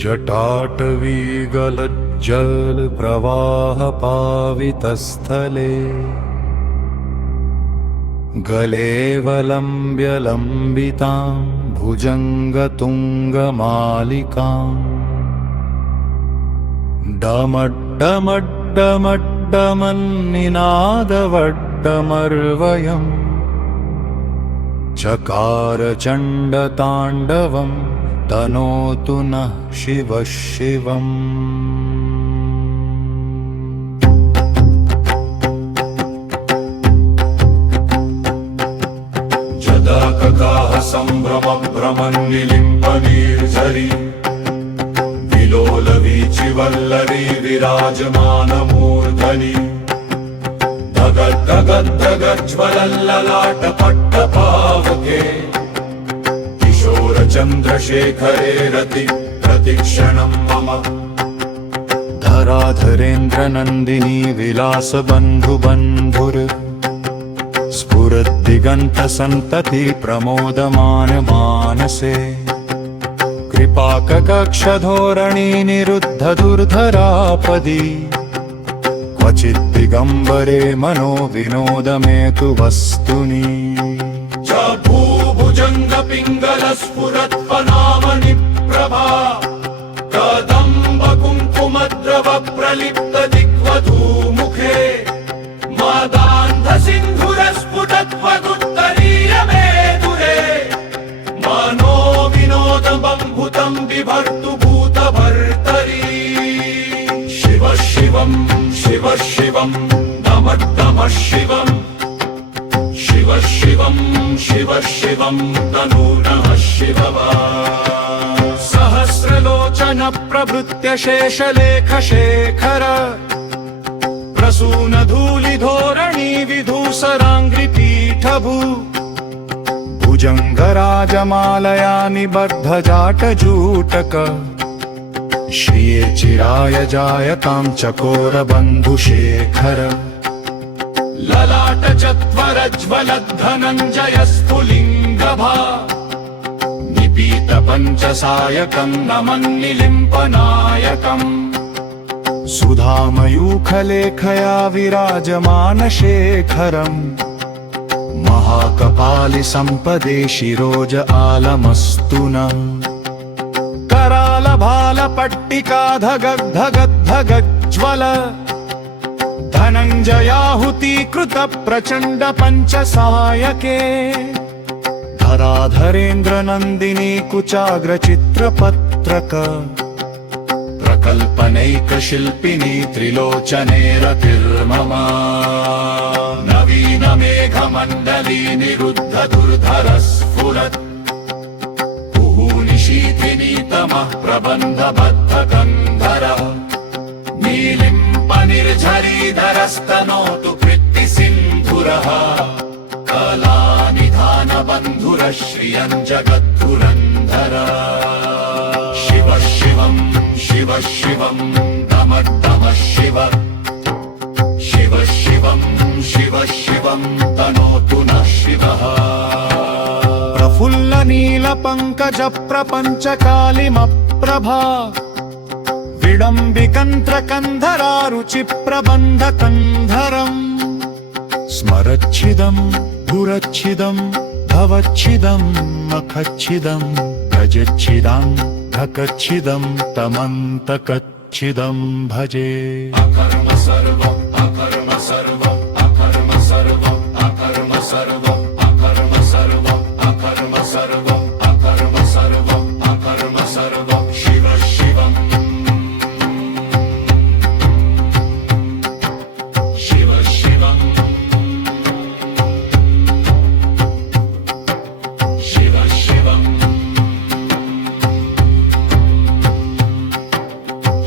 जटाटवीगलज्जलप्रवाहपावितस्थले गलेऽवलम्ब्य लम्बितां भुजङ्गतुङ्गमालिकाम् डमड्डमड्डमड्डमन्निनादवड्डमर्वयम् चकार चण्डताण्डवं तनोतु नः शिवः शिवम्। जदाकगाः सम्भ्रमभ्रमन्निलिम्पनीर्झरी विलोलवीचिवल्लरी विराजमानमूर्धनि धगद्धगद्धगज्ज्वलल्ललाटपट्टपावके किशोरचन्द्रशेखरे रति प्रतिक्षणं मम धराधरेन्द्रनन्दिनी विलासबन्धुबन्धुर् स्फुरद्दिगन्तसन्तति प्रमोदमान मानसे कृपाककक्षधोरणी निरुद्ध दुर्धरापदी क्वचिद्दिगम्बरे मनो विनोदमेतु वस्तुनि भूभुजङ्गपिङ्गलस्फुरत्पनामनिप्रभा कदम्बकुङ्कुमद्रवप्रलिप्तदिग्वधूमुखे मादान्धसिन्धुरस्फुटत्वगुत्तरीयमेधुरे मनो विनोदमम्भुतं बिभर्तु भूतभर्तरी शिवः शिवं शिवः शिवं नमः नमः शिवम् शिवः शिवं शिवः शिवं तनु नमः शिवः सहस्रलोचन प्रभृत्य शेषलेखशेखर प्रसूनधूलिधोरणी विधूसराङ्घ्रिपीठभू भुजङ्गराजमालया निबद्धजाटजूटक श्रिये चिराय जायतां चकोरबन्धुशेखर ललाटचत्वरज्वलद्धनञ्जयस्फुलिङ्गभा निपीतपञ्चसायकं नमन्निलिम्पनायकम् सुधामयूखलेखया विराजमानशेखरम् महाकपालिसम्पदे शिरोज आलमस्तु नः करालभालपट्टिका धगद्धगद्धगज्ज्वल धनञ्जयाहुतीकृत प्रचण्ड पञ्चसायके धराधरेन्द्रनन्दिनी कुचाग्रचित्रपत्रक प्रकल्पनैकशिल्पिनी त्रिलोचने रतिर्मम नवीनमेघमण्डली निरुद्ध दुर्धरस्फुरत् निशीथिनीतमः प्रबन्धबद्धकन्धरः नीलिम्पनिर्झरीधरस्तनोतु कृत्तिसिन्धुरः कलानिधानबन्धुरः श्रियं जगद्धुरन्धर शिवः शिवं शिवः शिवं नमः नमः शिवः शिवः शिवं शिवः शिवं तनोतु नः शिवः प्रफुल्लनीलपङ्कजप्रपञ्चकालिमप्रभा विडम्बिकन्त्रकन्धरारुचिप्रबन्धकन्धरम् स्मरच्छिदं गुरच्छिदं भवच्छिदं मखच्छिदं गजच्छिदं धकच्छिदं तमन्तकच्छिदं भजे अकर्म सर्वम् अकर्म सर्वम् अकर्म सर्वम् अकर्म सर्वम् अकर्म सर्वम् अकर्म सर्वम् अकर्म सर्वम् अकर्म सर्वम् शिवः शिवम् शिवः शिवम् शिवः शिवम्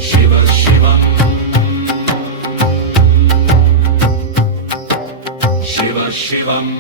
शिवः शिवम् शिवः शिवम्